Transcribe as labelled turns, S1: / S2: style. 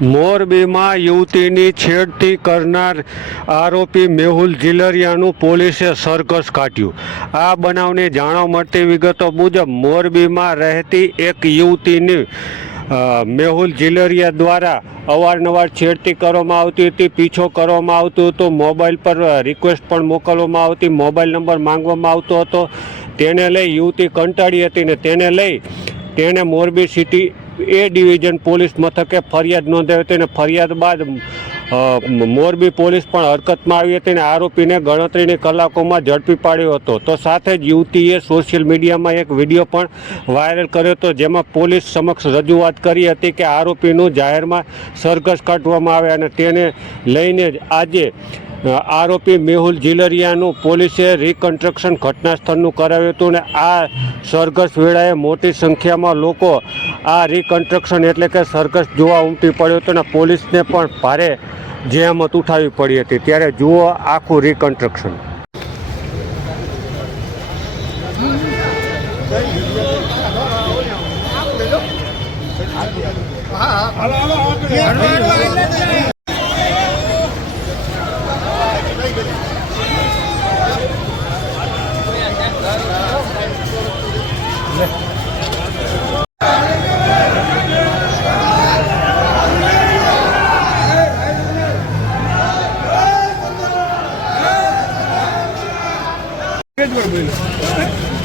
S1: મોરબીમાં યુવતીની છેડતી કરનાર આરોપી મેહુલ ઝીલરિયાનું પોલીસે સરઘસ કાઢ્યું. આ બનાવની જાણવા મળતી વિગતો મુજબ મોરબીમાં રહેતી એક યુવતીની મેહુલ ઝીલરિયા દ્વારા અવારનવાર છેડતી કરવામાં આવતી હતી, પીછો કરવામાં આવતો હતો, મોબાઈલ પર રિક્વેસ્ટ પણ મોકલવામાં આવતી, મોબાઈલ નંબર માંગવામાં આવતો હતો. તેને લઈ યુવતી કંટાળી હતી ને તેને લઈ તેણે Morbi city A division police મથકે ફરિયાદ નોંધાવી હતી અને ફરિયાદ બાદ મોરબી પોલીસ પણ હરકતમાં આવી હતી અને આરોપીને ગણતરીની કલાકોમાં ઝડપી પાડ્યો હતો. તો સાથે જ યુવતીએ સોશિયલ મીડિયામાં એક વીડિયો પણ વાયરલ કર્યો હતો, જેમાં પોલીસ સમક્ષ રજૂઆત કરી હતી કે આરોપીનું જાહેરમાં સરઘસ કાઢવામાં આવે અને તેને લઈને જ આજે આરોપી મેહુલ ઝીલરિયાનું પોલીસે રિકન્સ્ટ્રક્શન ઘટના સ્થળનું કરાવ્યું હતું અને આ સરઘસ વેળાએ મોટી સંખ્યામાં લોકો આ રિકન્સ્ટ્રક્શન એટલે કે સર્કસ જોવા ઉમટી પડ્યો હતો ને પોલીસને પણ ભારે જેમત ઉઠાવી પડી હતી ત્યારે જુઓ આખું રિકન્સ્ટ્રક્શન Yeah. കുഴപ്പമില്ല